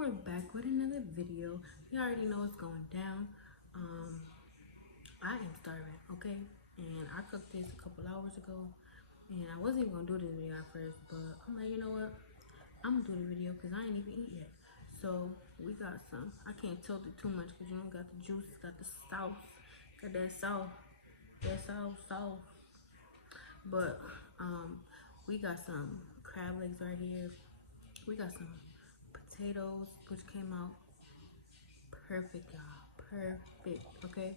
we're back with another video. You already know what's going down. I am starving, okay? And I cooked this a couple hours ago, and I wasn't even gonna do this video at first, but I'm like, you know what? I'm gonna do the video because I ain't even eat yet. So we got some. I can't tilt it too much because you know got the juice, got the sauce, got that sauce. But we got some crab legs right here. We got some potatoes, which came out perfect, y'all. Perfect, okay?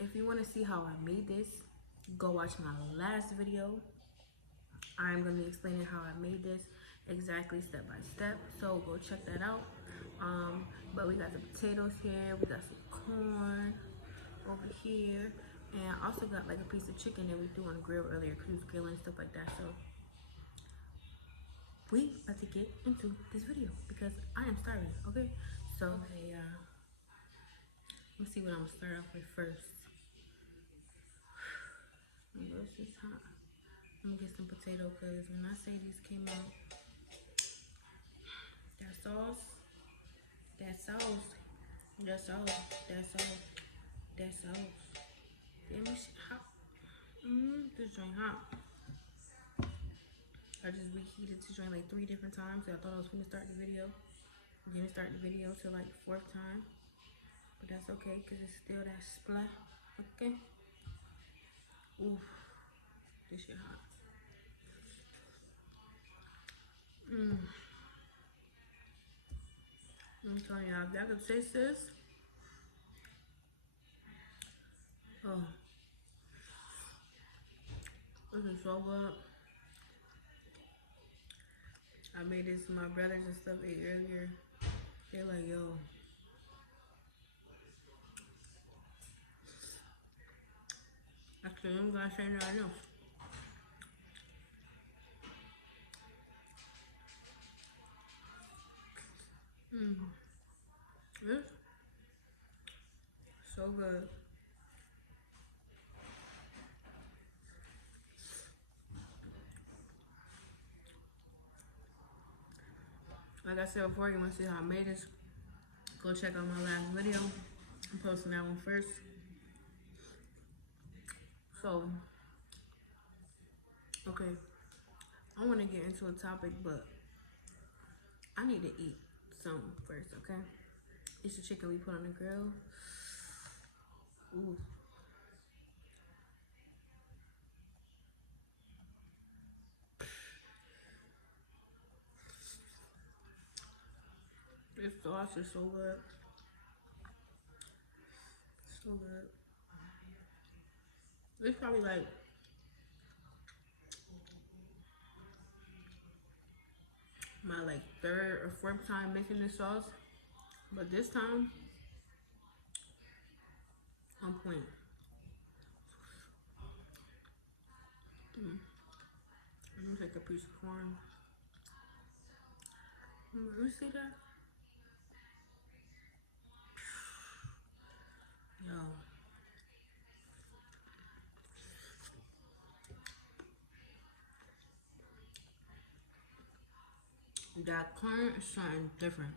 If you want to see how I made this, go watch my last video. I'm going to be explaining how I made this exactly step by step, so go check that out. But we got the potatoes here, we got some corn over here, and I also got like a piece of chicken that we threw on the grill earlier because we was grilling and stuff like that. So we about to get into this video because I am starving, okay? So, okay, let me see what I'm gonna start off with first. This is hot. I'm gonna get some potato because when I say these came out, that sauce, damn, this shit hot. This joint hot. I just reheated this joint like 3 different times. I thought I was gonna start the video. Didn't start the video till like 4th time. But that's okay, because it's still that splat. Okay. Oof. This shit hot. I'm telling y'all, if y'all could taste this. Oh. This is so good. I made this for my brothers and stuff ate earlier. They're like, yo. Actually, I'm gonna say nothing else. This so good. Like I said before, you want to see how I made this, go check out my last video. I'm posting that one first. So, okay, I want to get into a topic, but I need to eat some first, okay? It's the chicken we put on the grill. Ooh. This sauce is so good. So good. It's probably like my like 3rd or 4th time making this sauce. But this time, on point. Let me take a piece of corn. You see that? Yo. That corn is something different.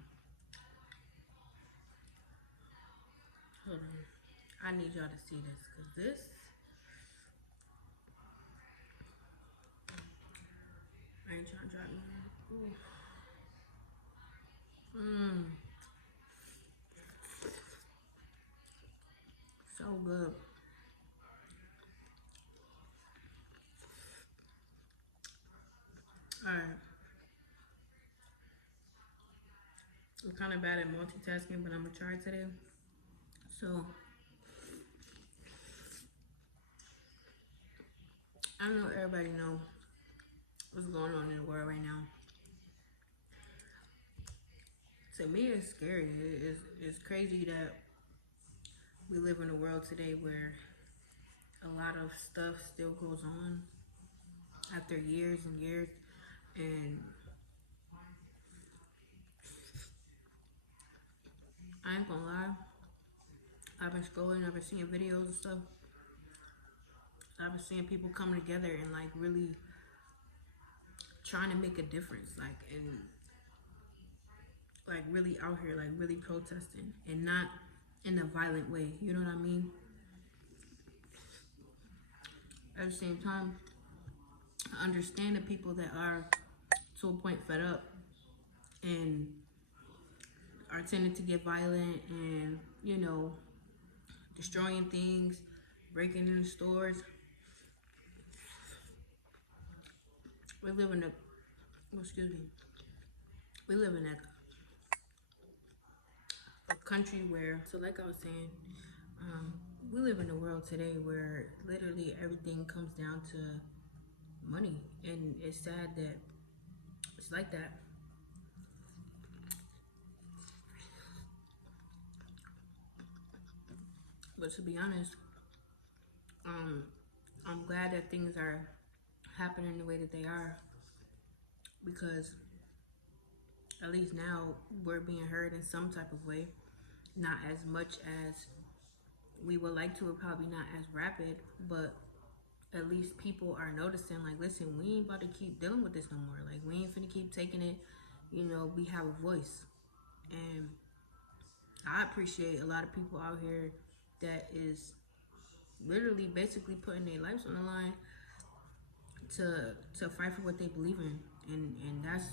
Hold on. I need y'all to see this, because this, I ain't trying to drop me. So good. Alright. I'm kind of bad at multitasking, but I'm going to try today. So, I know everybody know what's going on in the world right now. To me, it's scary. It's crazy that we live in a world today where a lot of stuff still goes on after years and years. And I ain't gonna lie, I've been scrolling, I've been seeing videos and stuff. I've been seeing people coming together and like really trying to make a difference, like, and like really out here, like really protesting, and not in a violent way. You know what I mean? At the same time, I understand the people that are to a point fed up and are tending to get violent and, you know, destroying things, breaking into stores. We live in a, oh, excuse me, we live in a country where, so like I was saying, we live in a world today where literally everything comes down to money, and it's sad that it's like that. But to be honest, I'm glad that things are happening the way that they are, because at least now we're being heard in some type of way. Not as much as we would like to, or probably not as rapid, but at least people are noticing, like, listen, we ain't about to keep dealing with this no more. Like, we ain't finna keep taking it. You know, we have a voice. And I appreciate a lot of people out here that is literally basically putting their lives on the line to fight for what they believe in. And that's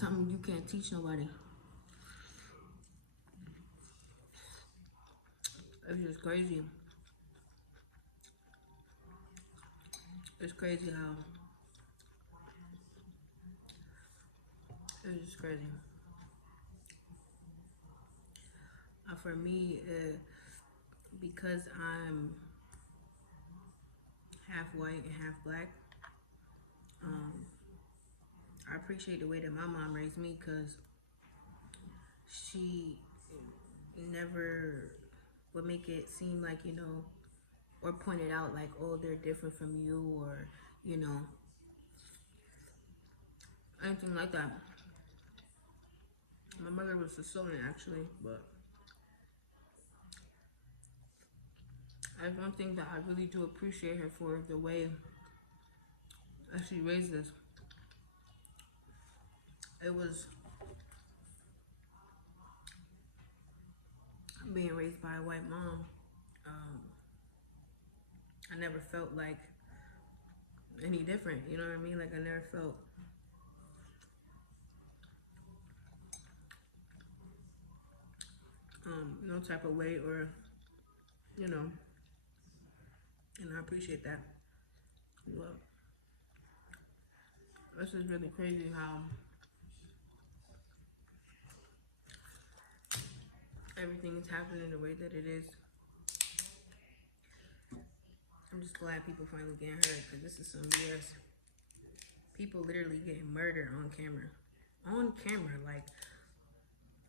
something you can't teach nobody. It's just crazy. It's crazy how it's just crazy. For me, because I'm half white and half black, I appreciate the way that my mom raised me, because she never would make it seem like, you know, or point it out like, oh, they're different from you, or, you know, anything like that. My mother was Sicilian, actually, but that's one thing that I really do appreciate her for, the way that she raised us. It was being raised by a white mom. I never felt like any different, you know what I mean? Like, I never felt no type of way, or, you know, and I appreciate that. Well, this is really crazy how everything is happening the way that it is. I'm just glad people finally getting hurt, because this is some BS. People literally getting murdered on camera. On camera, like,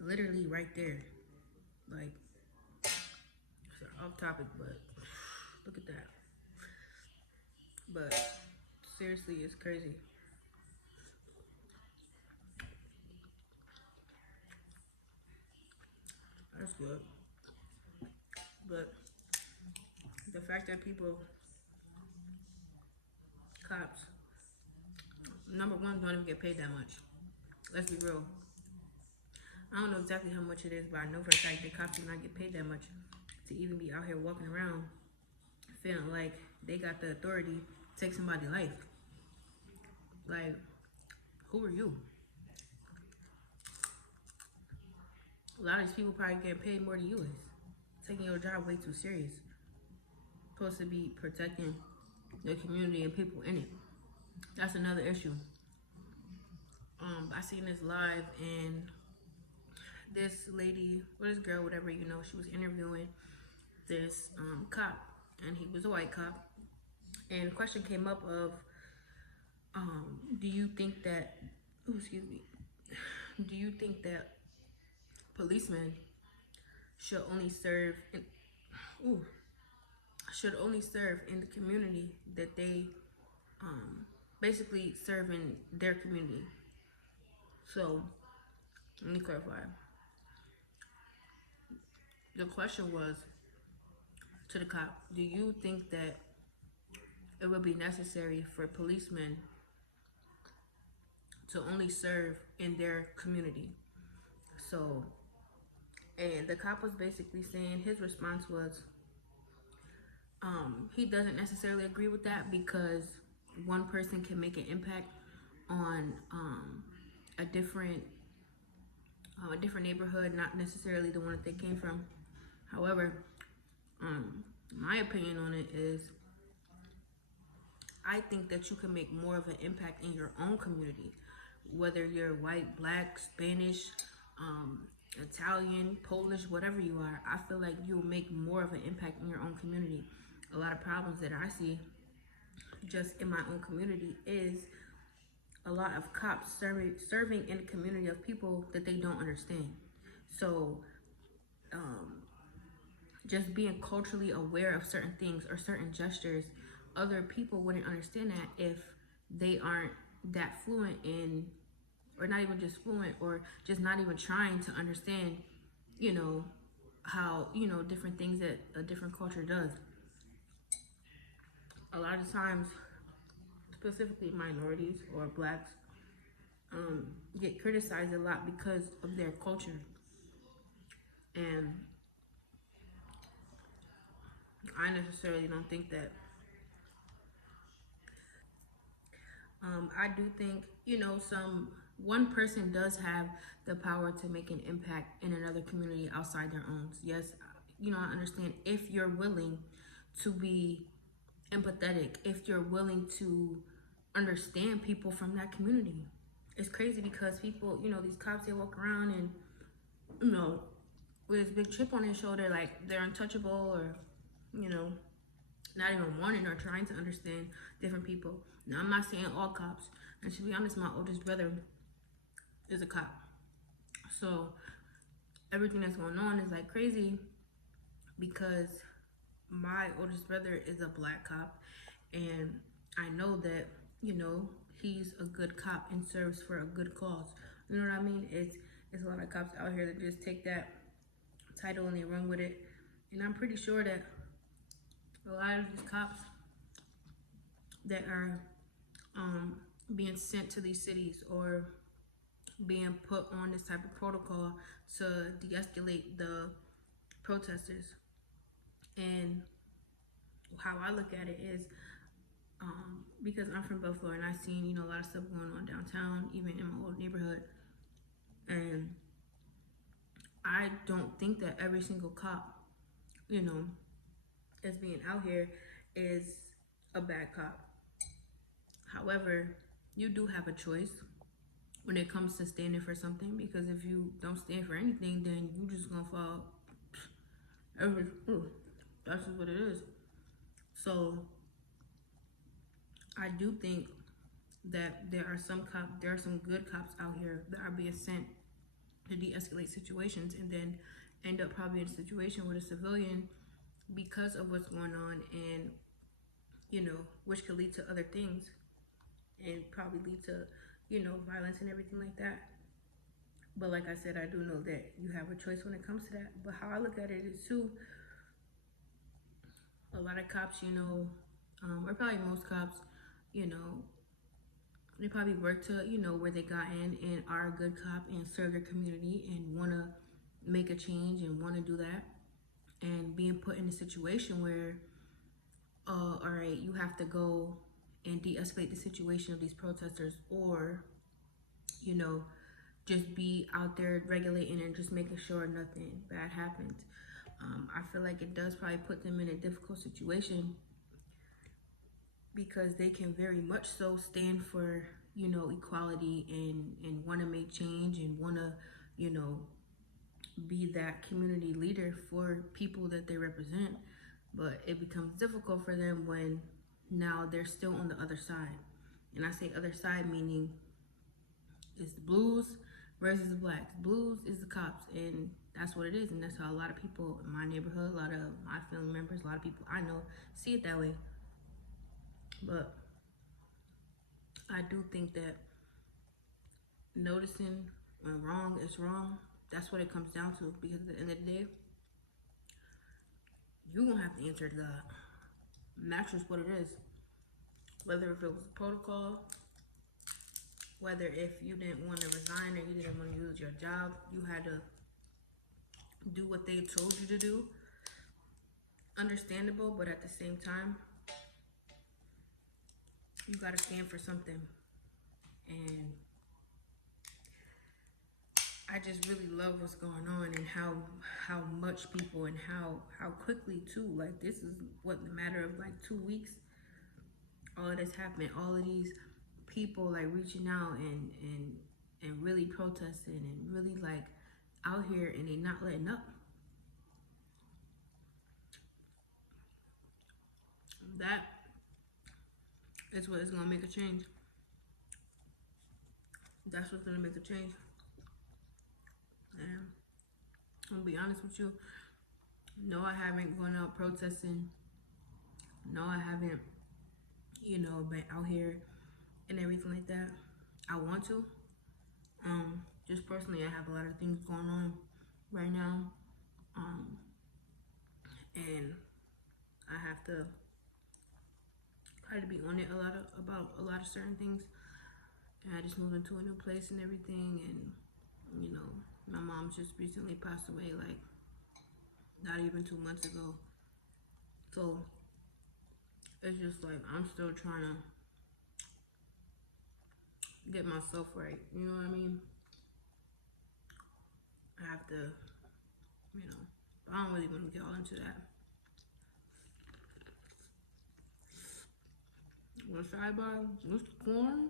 literally right there. Like, sorry, off topic, but look at that. But seriously, it's crazy. That's good. But the fact that people, cops, number one, don't even get paid that much. Let's be real. I don't know exactly how much it is, but I know for a fact that cops do not get paid that much to even be out here walking around feeling like they got the authority to take somebody's life. Like, who are you? A lot of these people probably get paid more than you is. Taking your job way too serious. Supposed to be protecting the community and people in it. That's another issue. I seen this live, and this lady, or this girl, whatever, you know, she was interviewing this cop, and he was a white cop. And the question came up of, do you think that, oh, excuse me, do you think that policemen should only serve in, the community that they basically serve in their community? So let me clarify. The question was to the cop, do you think that it would be necessary for policemen to only serve in their community. So, and the cop was basically saying, his response was, he doesn't necessarily agree with that because one person can make an impact on a different neighborhood, not necessarily the one that they came from. However, my opinion on it is, I think that you can make more of an impact in your own community, whether you're white, black, Spanish, Italian, Polish, whatever you are. I feel like you'll make more of an impact in your own community. A lot of problems that I see just in my own community is a lot of cops serving in a community of people that they don't understand. So just being culturally aware of certain things or certain gestures, other people wouldn't understand that if they aren't that fluent in, or not even just fluent, or just not even trying to understand, how, different things that a different culture does. A lot of times, specifically minorities or blacks, get criticized a lot because of their culture. And I necessarily don't think that. I do think, one person does have the power to make an impact in another community outside their own. Yes, I understand if you're willing to be empathetic, if you're willing to understand people from that community. It's crazy because people, these cops, they walk around and, with this big chip on their shoulder, like they're untouchable, or, not even wanting or trying to understand different people. Now, I'm not saying all cops, and to be honest, my oldest brother is a cop. So everything that's going on is like crazy because my oldest brother is a black cop, and I know that, he's a good cop and serves for a good cause. You know what I mean? It's a lot of cops out here that just take that title and they run with it. And I'm pretty sure that a lot of these cops that are being sent to these cities or being put on this type of protocol to de-escalate the protesters. And how I look at it is, because I'm from Buffalo and I've seen, a lot of stuff going on downtown, even in my old neighborhood. And I don't think that every single cop, that's being out here is a bad cop. However, you do have a choice when it comes to standing for something, because if you don't stand for anything, then you just gonna fall. That's just what it is. So I do think that there are some good cops out here that are being sent to de-escalate situations, and then end up probably in a situation with a civilian because of what's going on, and which could lead to other things and probably lead to violence and everything like that. But like I said, I do know that you have a choice when it comes to that. But how I look at it is too, a lot of cops, or probably most cops, they probably work to, where they got in and are a good cop and serve their community and want to make a change and want to do that. And being put in a situation where, all right, you have to go and de-escalate the situation of these protesters, or, just be out there regulating and just making sure nothing bad happens. I feel like it does probably put them in a difficult situation, because they can very much so stand for, equality and want to make change and want to, be that community leader for people that they represent. But it becomes difficult for them when now they're still on the other side. And I say other side meaning it's the blues versus the blacks. Blues is the cops, and that's what it is. And that's how a lot of people in my neighborhood, a lot of my family members, a lot of people I know see it that way. But I do think that noticing when wrong is wrong, that's what it comes down to. Because at the end of the day, you're going to have to answer to God. And that's just what it is. Whether if it was a protocol, Whether if you didn't want to resign or you didn't want to lose your job, you had to do what they told you to do. Understandable, but at the same time, you gotta stand for something. And I just really love what's going on and how much people and how quickly too. Like this is what, the matter of like 2 weeks, all of this happened. All of these people like reaching out and really protesting and really like out here, and they not letting up. That is what is gonna make a change. That's what's gonna make a change. And I'm gonna be honest with you. No, I haven't gone out protesting. No, I haven't, been out here and everything like that. I want to. Just personally, I have a lot of things going on right now. And I have to try to be on it about a lot of certain things. And I just moved into a new place and everything, and my mom just recently passed away, like not even 2 months ago. So it's just like I'm still trying to get myself right. You know what I mean? I have to, but I don't really want to get all into that. What sidebar? What's the corn?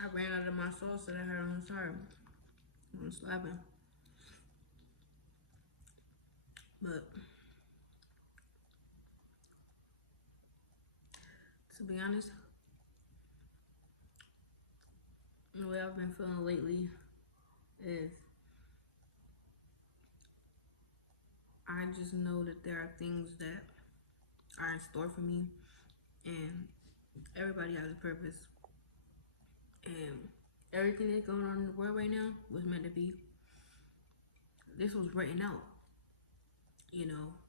I ran out of my sauce that I had on the side. I'm slapping. But to be honest, the way I've been feeling lately is I just know that there are things that are in store for me, and everybody has a purpose. And everything that's going on in the world right now was meant to be. This was written out,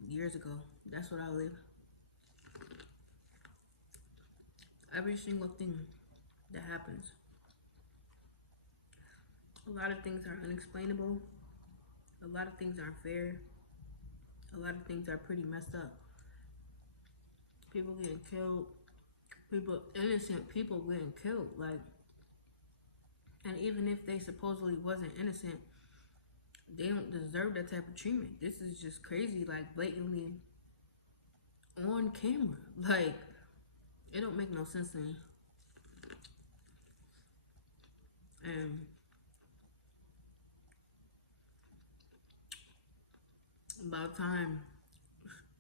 years ago. That's what I believe. Every single thing that happens. A lot of things are unexplainable. A lot of things aren't fair. A lot of things are pretty messed up. People getting killed. Innocent people getting killed. Like, and even if they supposedly wasn't innocent, they don't deserve that type of treatment. This is just crazy, like blatantly on camera. Like, it don't make no sense to me. And about time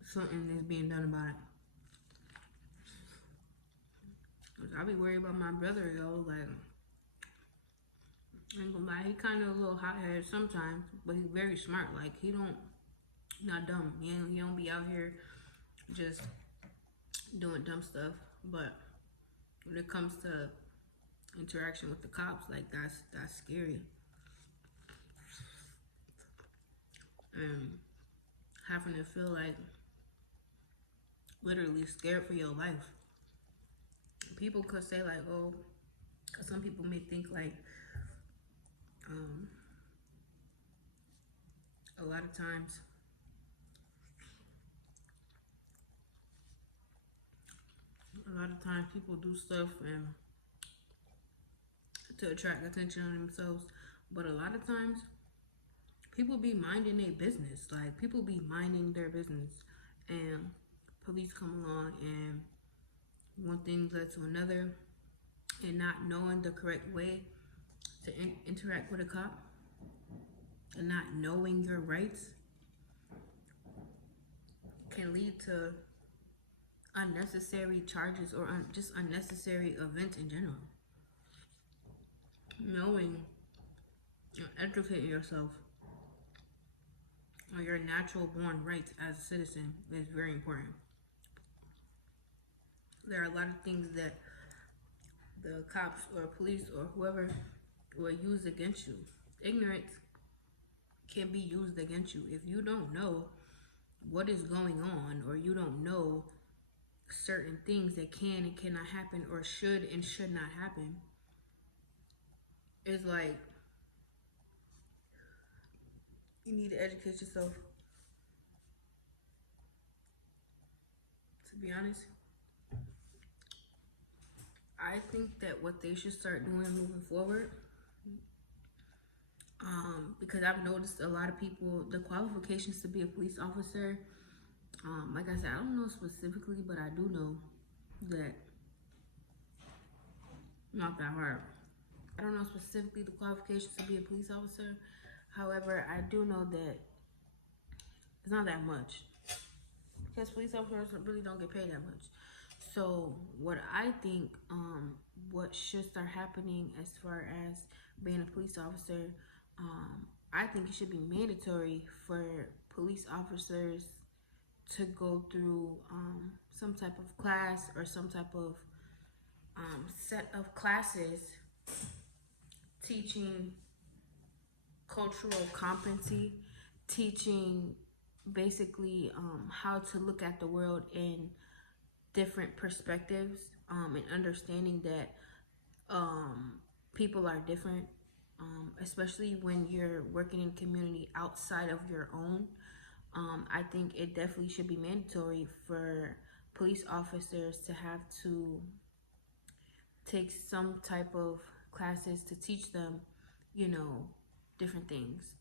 something is being done about it. I be worried about my brother, yo. Like, I ain't gonna lie, he kind of a little hot-headed sometimes, but he's very smart. Like, not dumb. He don't be out here just doing dumb stuff. But when it comes to interaction with the cops, like, that's scary. And having to feel like literally scared for your life. People could say like, oh, cause some people may think like, a lot of times people do stuff and to attract attention on themselves, but a lot of times people be minding their business. Like, people be minding their business, and police come along, and one thing led to another, and not knowing the correct way to interact with a cop, and not knowing your rights can lead to unnecessary charges or just unnecessary events in general. Knowing and educating yourself on your natural born rights as a citizen is very important. There are a lot of things that the cops or police or whoever or used against you. Ignorance can be used against you. If you don't know what is going on, or you don't know certain things that can and cannot happen, or should and should not happen, it's like you need to educate yourself. To be honest, I think that what they should start doing moving forward, because I've noticed a lot of people, the qualifications to be a police officer, like I said, I don't know specifically, but I do know that not that hard. I don't know specifically the qualifications to be a police officer. However, I do know that it's not that much, because police officers really don't get paid that much. So what I think, what should start happening as far as being a police officer, I think it should be mandatory for police officers to go through some type of class, or some type of set of classes teaching cultural competency, teaching basically how to look at the world in different perspectives, and understanding that people are different, especially when you're working in community outside of your own. I think it definitely should be mandatory for police officers to have to take some type of classes to teach them, you know, different things.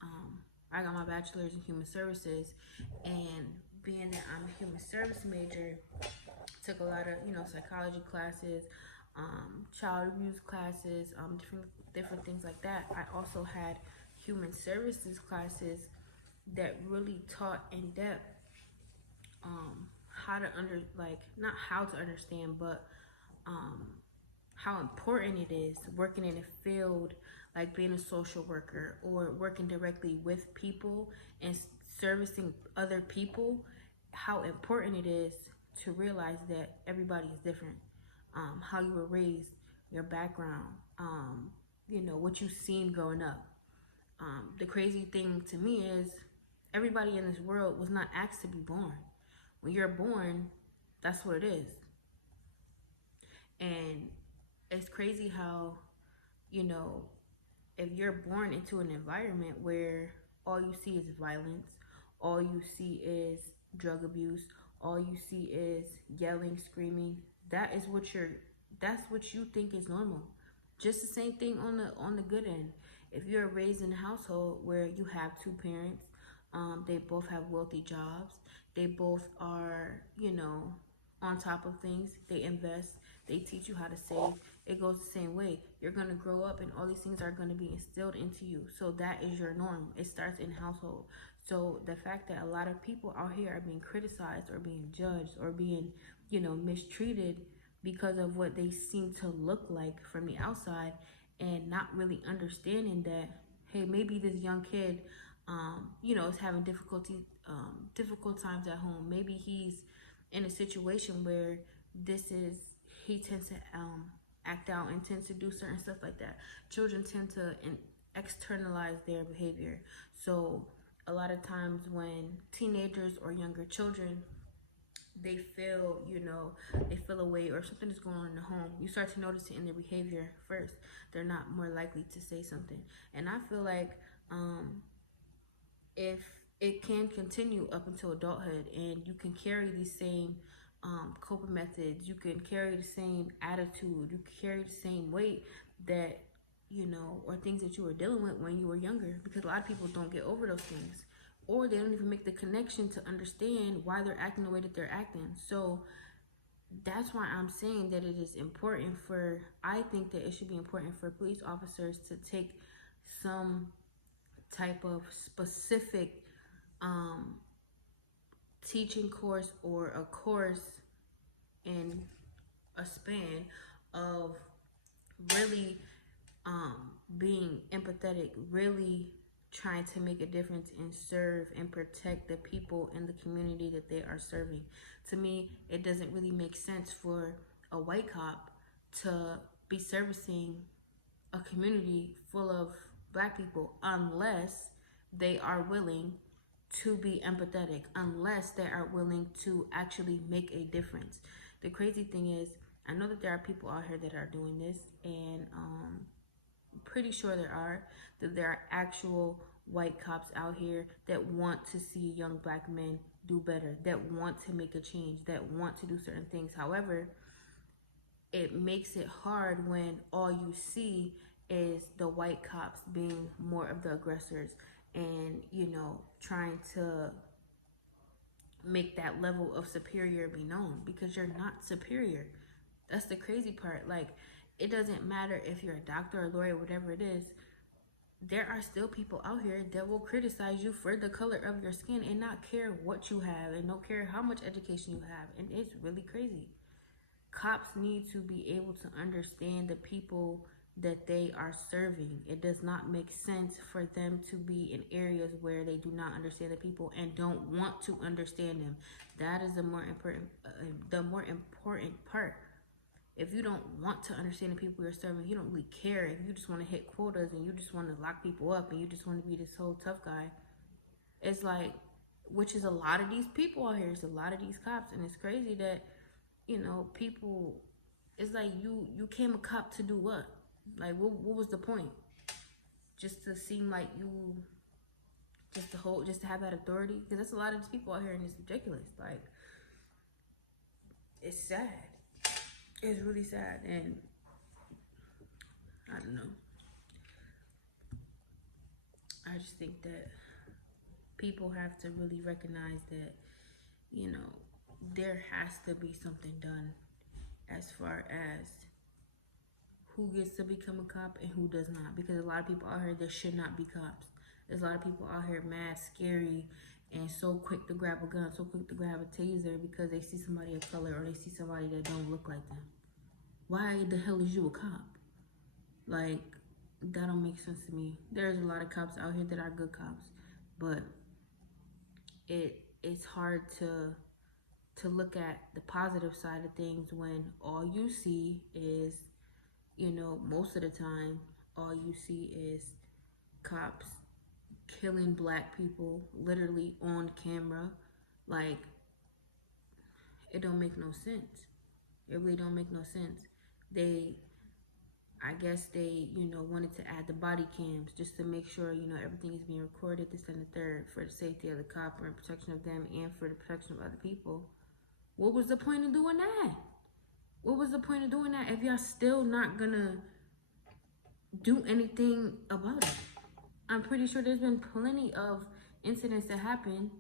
I got my bachelor's in human services, and being that I'm a human service major, took a lot of, you know, psychology classes, child abuse classes, different things like that. I also had human services classes that really taught in depth how to not how to understand, but how important it is working in a field like being a social worker, or working directly with people and servicing other people. How important it is to realize that everybody is different. How you were raised, your background, you know, what you've seen growing up. The crazy thing to me is everybody in this world was not asked to be born. When you're born, that's what it is. And it's crazy how, you know, if you're born into an environment where all you see is violence, all you see is drug abuse, all you see is yelling, screaming, that's what you think is normal. Just the same thing on the good end. If you're raised in a household where you have two parents, they both have wealthy jobs, they both are, you know, on top of things, they invest, they teach you how to save, it goes the same way. You're going to grow up and all these things are going to be instilled into you. So that is your norm. It starts in household. So the fact that a lot of people out here are being criticized, or being judged, or being, you know, mistreated because of what they seem to look like from the outside, and not really understanding that, hey, maybe this young kid, you know, is having difficult times at home. Maybe he's in a situation where he tends to act out and tends to do certain stuff like that. Children tend to externalize their behavior. So a lot of times when teenagers or younger children, they feel, you know, they feel away, or something is going on in the home, you start to notice it in their behavior first. They're not more likely to say something. And I feel like if it can continue up until adulthood, and you can carry these same coping methods, you can carry the same attitude, you can carry the same weight that, you know, or things that you were dealing with when you were younger, because a lot of people don't get over those things, or they don't even make the connection to understand why they're acting the way that they're acting. So that's why I'm saying that it is important I think that it should be important for police officers to take some type of specific teaching course, or a course in a span of really being empathetic, really trying to make a difference and serve and protect the people in the community that they are serving. To me, it doesn't really make sense for a white cop to be servicing a community full of black people unless they are willing to be empathetic, unless they are willing to actually make a difference. The crazy thing is, I know that there are people out here that are doing this, and pretty sure there are actual white cops out here that want to see young black men do better, that want to make a change, that want to do certain things. However, it makes it hard when all you see is the white cops being more of the aggressors and, you know, trying to make that level of superior be known, because you're not superior. That's the crazy part. Like, it doesn't matter if you're a doctor or lawyer, whatever it is, there are still people out here that will criticize you for the color of your skin and not care what you have and don't care how much education you have. And it's really crazy. Cops need to be able to understand the people that they are serving. It does not make sense for them to be in areas where they do not understand the people and don't want to understand them. That is the more important part. If you don't want to understand the people you're serving, you don't really care, if you just want to hit quotas and you just want to lock people up and you just want to be this whole tough guy, it's like, which is a lot of these people out here, it's a lot of these cops. And it's crazy that, you know, people, it's like, you came a cop to do what? Like, what was the point? Just to seem like you, just to have that authority? Because that's a lot of these people out here, and it's ridiculous. Like, it's sad. It's really sad. And I don't know, I just think that people have to really recognize that, you know, there has to be something done as far as who gets to become a cop and who does not. Because a lot of people out here that should not be cops. There's a lot of people out here mad, scary, and so quick to grab a gun, so quick to grab a taser because they see somebody of color or they see somebody that don't look like them. Why the hell is you a cop? Like, that don't make sense to me. There's a lot of cops out here that are good cops, but it's hard to look at the positive side of things when all you see is, you know, most of the time, all you see is cops killing black people literally on camera. Like, it don't make no sense. It really don't make no sense. I guess they, you know, wanted to add the body cams just to make sure, you know, everything is being recorded, this and the third, for the safety of the cop and protection of them and for the protection of other people. What was the point of doing that? What was the point of doing that if y'all still not gonna do anything about it? I'm pretty sure there's been plenty of incidents that happen.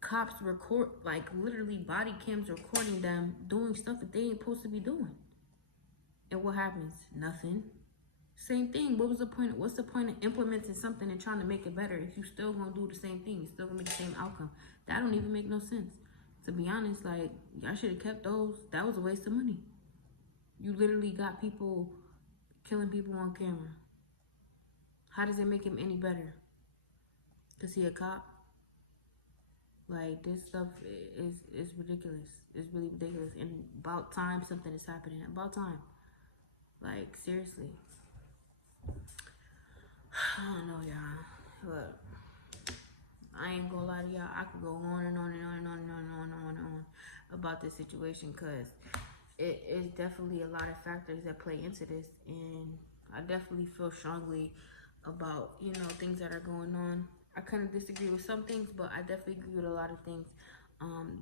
Cops record, like, literally body cams recording them doing stuff that they ain't supposed to be doing. And what happens? Nothing. Same thing. What was the point? What's the point of implementing something and trying to make it better if you still gonna do the same thing? You still gonna make the same outcome? That don't even make no sense. To be honest, like, y'all should have kept those. That was a waste of money. You literally got people killing people on camera. How does it make him any better? Cause he a cop? Like, this stuff is ridiculous. It's really ridiculous. And about time something is happening. About time. Like, seriously. I don't know, y'all. Look, I ain't gonna lie to y'all. I could go on and on and on and on and on and on and on and on about this situation, because it is definitely a lot of factors that play into this. And I definitely feel strongly about, you know, things that are going on. I kind of disagree with some things, but I definitely agree with a lot of things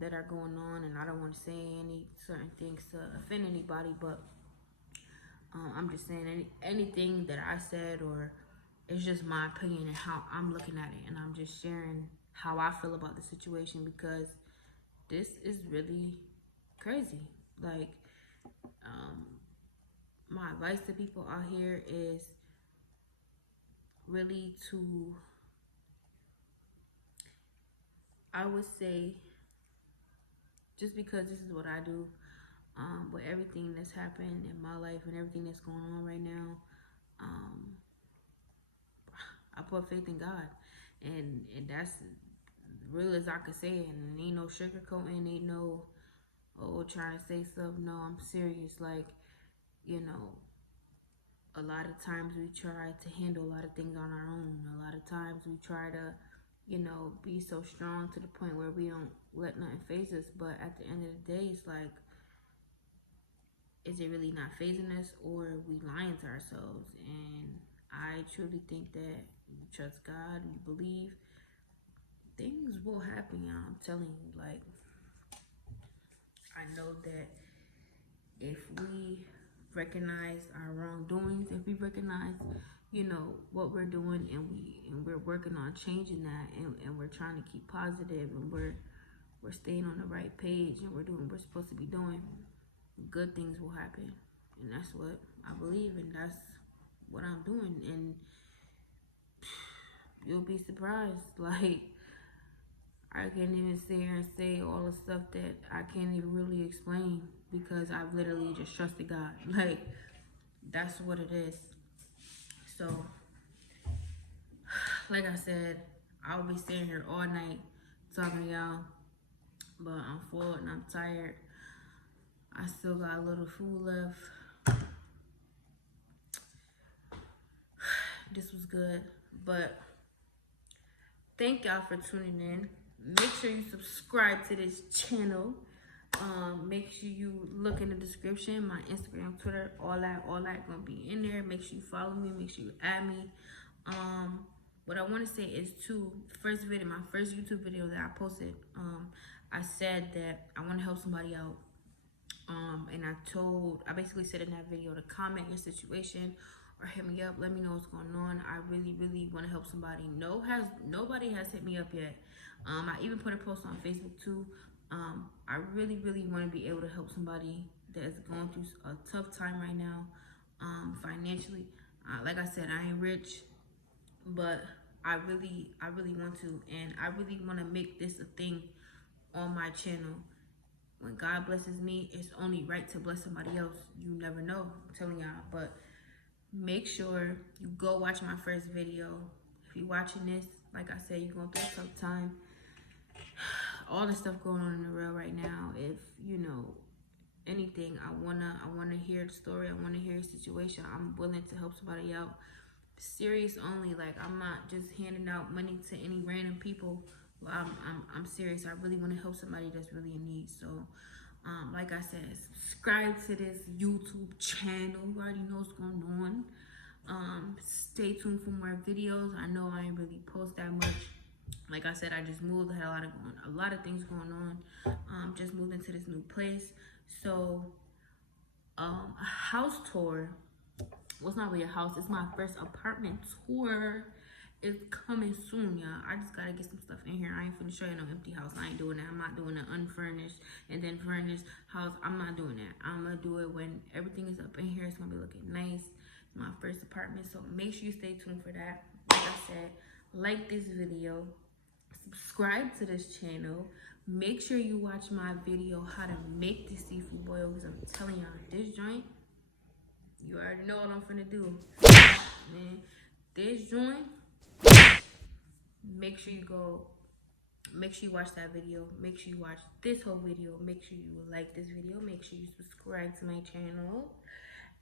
that are going on. And I don't want to say any certain things to offend anybody, but I'm just saying anything that I said, or it's just my opinion and how I'm looking at it. And I'm just sharing how I feel about the situation, because this is really crazy. Like, my advice to people out here is really to, I would say, just because this is what I do, with everything that's happened in my life and everything that's going on right now, I put faith in God, and that's real as I could say it. And ain't no sugarcoating, ain't no, oh, trying to say stuff. No, I'm serious. Like, you know, a lot of times we try to handle a lot of things on our own. A lot of times we try to, you know, be so strong to the point where we don't let nothing phase us. But at the end of the day, it's like, is it really not phasing us, or are we lying to ourselves? And I truly think that you trust God, you believe, things will happen, y'all. I'm telling you, like, I know that if we recognize our wrongdoings, if we recognize, you know, what we're doing, and we're working on changing that, and we're trying to keep positive, and we're staying on the right page, and we're doing what we're supposed to be doing, good things will happen. And that's what I believe, and that's what I'm doing. And you'll be surprised. Like, I can't even sit here and say all the stuff that I can't even really explain, because I've literally just trusted God. Like, that's what it is. So, like I said, I'll be sitting here all night talking to y'all, but I'm full and I'm tired. I still got a little food left. This was good, but thank y'all for tuning in. Make sure you subscribe to this channel. Make sure you look in the description, my Instagram, Twitter, all that gonna be in there. Make sure you follow me, make sure you add me. What I want to say is, my first YouTube video that I posted, I said that I want to help somebody out. And I basically said in that video to comment your situation or hit me up, let me know what's going on. I really, really want to help somebody. Nobody has hit me up yet. I even put a post on Facebook too. I really, really want to be able to help somebody that is going through a tough time right now, financially. Like I said, I ain't rich, but I really want to, and I really want to make this a thing on my channel. When God blesses me, it's only right to bless somebody else. You never know, I'm telling y'all. But make sure you go watch my first video. If you're watching this, like I said, you're going through a tough time. All the stuff going on in the world right now. If you know anything, I wanna hear the story. I wanna hear your situation. I'm willing to help somebody out. Serious only. Like, I'm not just handing out money to any random people. Well, I'm serious. I really want to help somebody that's really in need. So, like I said, subscribe to this YouTube channel. You already know what's going on. Stay tuned for more videos. I know I ain't really post that much. Like I said, I just moved. I had a lot of things going on. Just moved into this new place. So, a house tour. Well, it's not really a house. It's my first apartment tour. It's coming soon, y'all. I just gotta get some stuff in here. I ain't finna show you no empty house. I ain't doing that. I'm not doing an unfurnished and then furnished house. I'm not doing that. I'm gonna do it when everything is up in here. It's gonna be looking nice. My first apartment. So make sure you stay tuned for that. Like I said, like this video, subscribe to this channel. Make sure you watch my video how to make the seafood boil, because I'm telling y'all, this joint, you already know what I'm finna do. Man, this joint, make sure you watch that video. Make sure you watch this whole video. Make sure you like this video. Make sure you subscribe to my channel.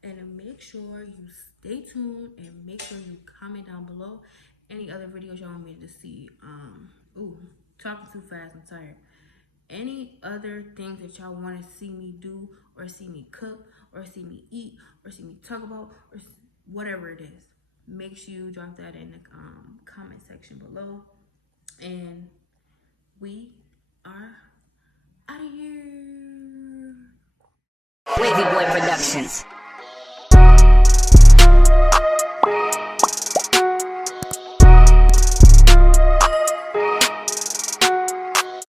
And make sure you stay tuned, and make sure you comment down below any other videos y'all want me to see. Talking too fast, I'm tired. Any other things that y'all want to see me do, or see me cook, or see me eat, or see me talk about, or whatever it is, make sure you drop that in the comment section below. And we are out of here. Wavy Boy Productions.